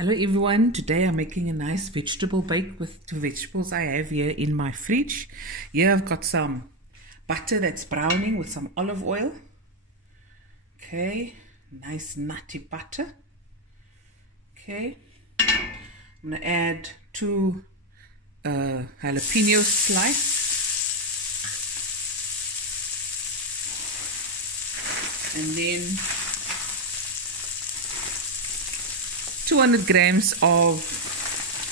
Hello everyone, today I'm making a nice vegetable bake with the vegetables I have here in my fridge. Here I've got some butter that's browning with some olive oil. Okay, nice nutty butter. Okay, I'm going to add 2 jalapeno sliced. And then 200 grams of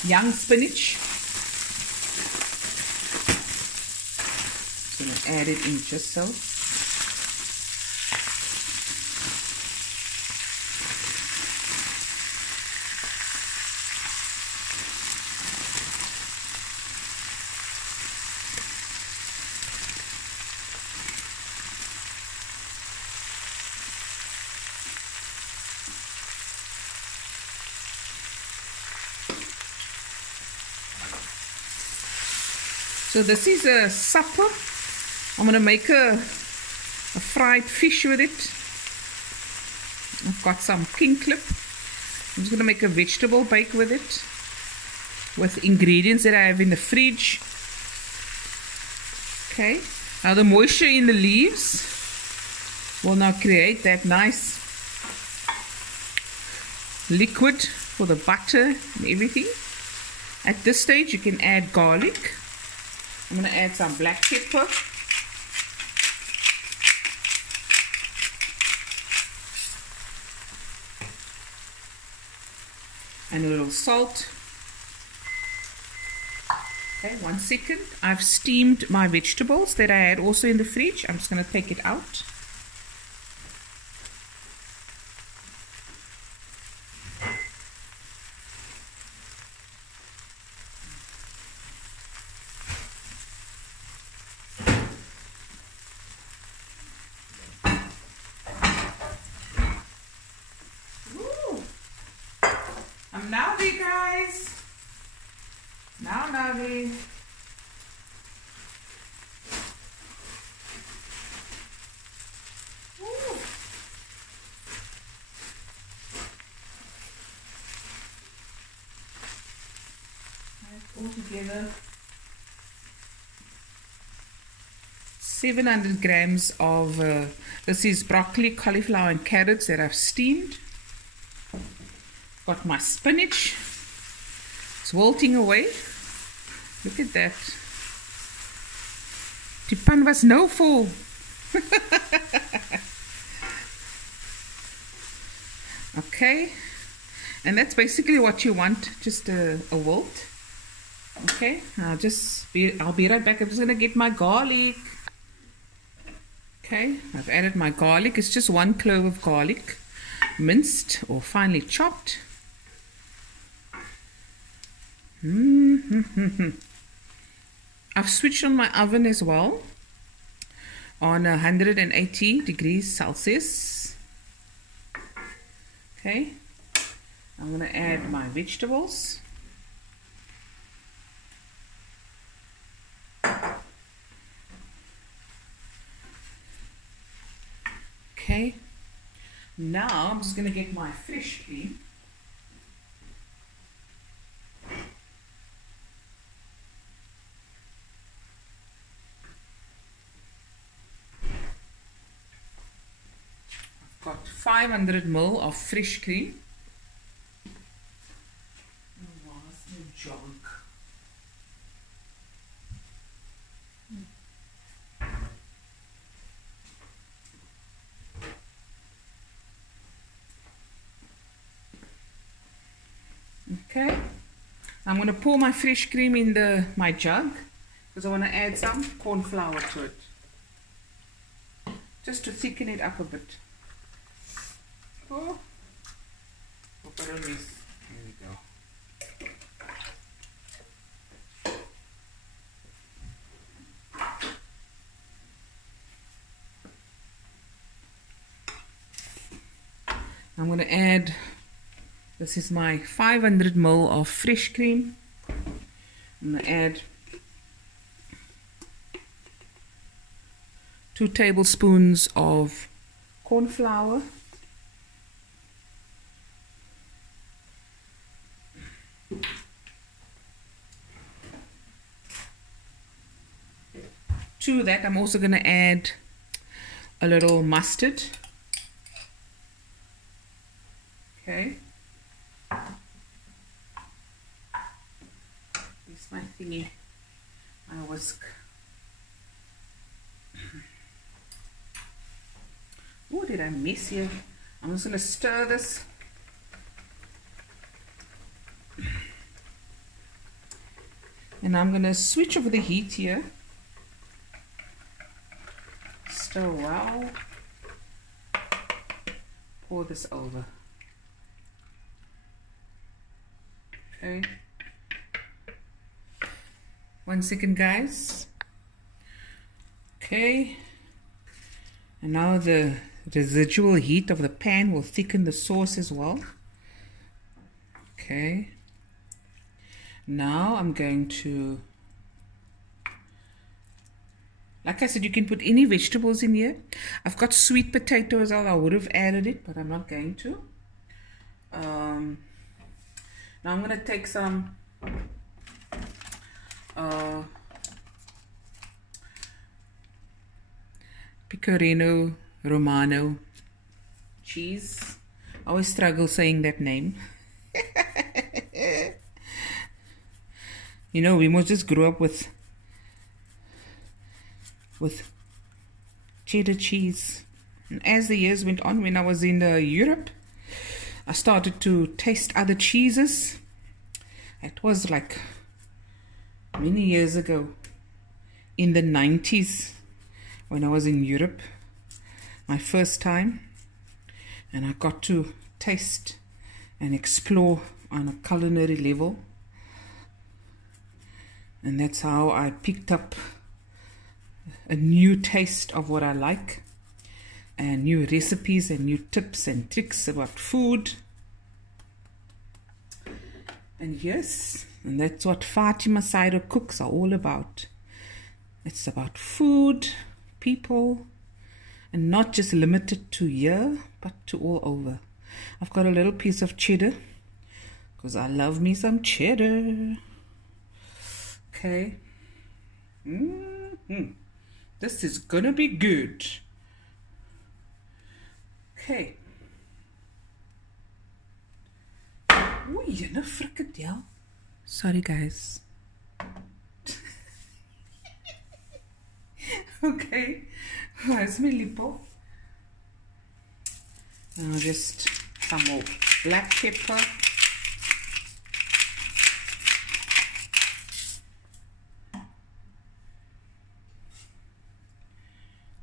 young spinach. Just going to add it in just so. So this is a supper. I'm going to make a fried fish with it. I've got some king clip. I'm just going to make a vegetable bake with it, with ingredients that I have in the fridge. Okay. Now the moisture in the leaves will now create that nice liquid for the butter and everything. At this stage you can add garlic. I'm going to add some black pepper. And a little salt. Okay, 1 second. I've steamed my vegetables that I had also in the fridge. I'm just going to take it out. I'm Navi, guys. Now Navi. Altogether 700 grams of this is broccoli, cauliflower and carrots that I've steamed. Got my spinach. It's wilting away. Look at that. Die pan was nou vol. Okay. And that's basically what you want, just a wilt. Okay, I'll be right back. I'm just gonna get my garlic. Okay, I've added my garlic. It's just 1 clove of garlic, minced or finely chopped. I've switched on my oven as well on 180 degrees Celsius. Okay, I'm going to add my vegetables. Okay, now I'm just going to get my fresh cream. Got 500 ml of fresh cream. Junk. Okay, I'm going to pour my fresh cream in my jug because I want to add some corn flour to it, just to thicken it up a bit. Oh, there we go. I'm going to add, this is my 500 ml of fresh cream. I'm going to add 2 tablespoons of corn flour, to that, I'm also going to add a little mustard. Okay. Here's my thingy, my whisk. Oh, did I miss here? I'm just going to stir this. And I'm going to switch over the heat here. Stir well. Pour this over. Okay. 1 second, guys. Okay. And now the residual heat of the pan will thicken the sauce as well. Okay. Now I'm going to, like I said, you can put any vegetables in here. I've got sweet potato as well. I would have added it, but I'm not going to. Now I'm going to take some Pecorino Romano cheese. I always struggle saying that name. You know, we must just grow up with cheddar cheese. And as the years went on, when I was in Europe, I started to taste other cheeses. It was like many years ago, in the 90s, when I was in Europe, my first time, and I got to taste and explore on a culinary level. And that's how I picked up a new taste of what I like, and new recipes and new tips and tricks about food. And yes, and that's what Fatima Cider Cooks are all about. It's about food, people, and not just limited to here, but to all over. I've got a little piece of cheddar, because I love me some cheddar. Okay. This is gonna be good. Okay. Oei, jylle frikadel. Sorry, guys. Okay. Where's my lip off? Now just some more black pepper.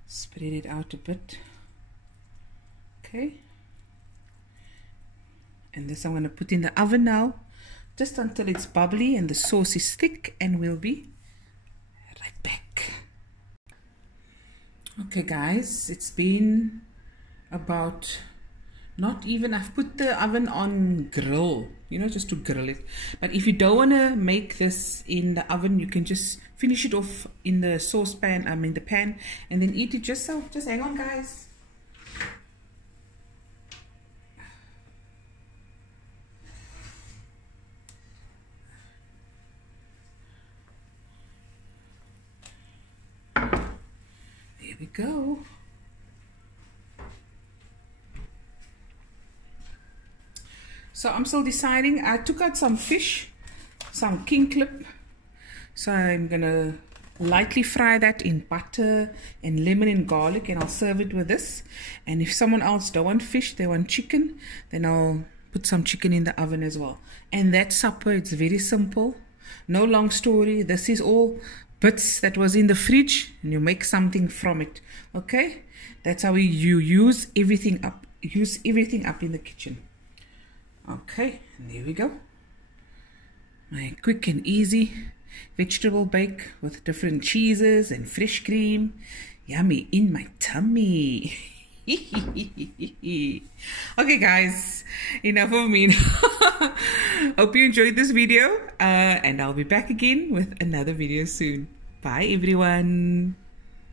Spread it out a bit. Okay. And this I'm going to put in the oven now, just until it's bubbly and the sauce is thick, and we'll be right back. Okay guys, it's been about, not even, I've put the oven on grill, you know, just to grill it. But if you don't want to make this in the oven, you can just finish it off in the saucepan, the pan, and then eat it yourself. Just hang on, guys. There we go. So I'm still deciding. I took out some fish, some king clip. So I'm gonna lightly fry that in butter and lemon and garlic, and I'll serve it with this. And if someone else don't want fish, they want chicken, then I'll put some chicken in the oven as well. And that supper, it's very simple. No long story. This is all bits that was in the fridge, and you make something from it. Okay, that's how you use everything up. Use everything up in the kitchen. Okay, and there we go. My quick and easy vegetable bake with different cheeses and fresh cream. Yummy in my tummy. Okay guys, enough of me. Hope you enjoyed this video, and I'll be back again with another video soon. Bye everyone.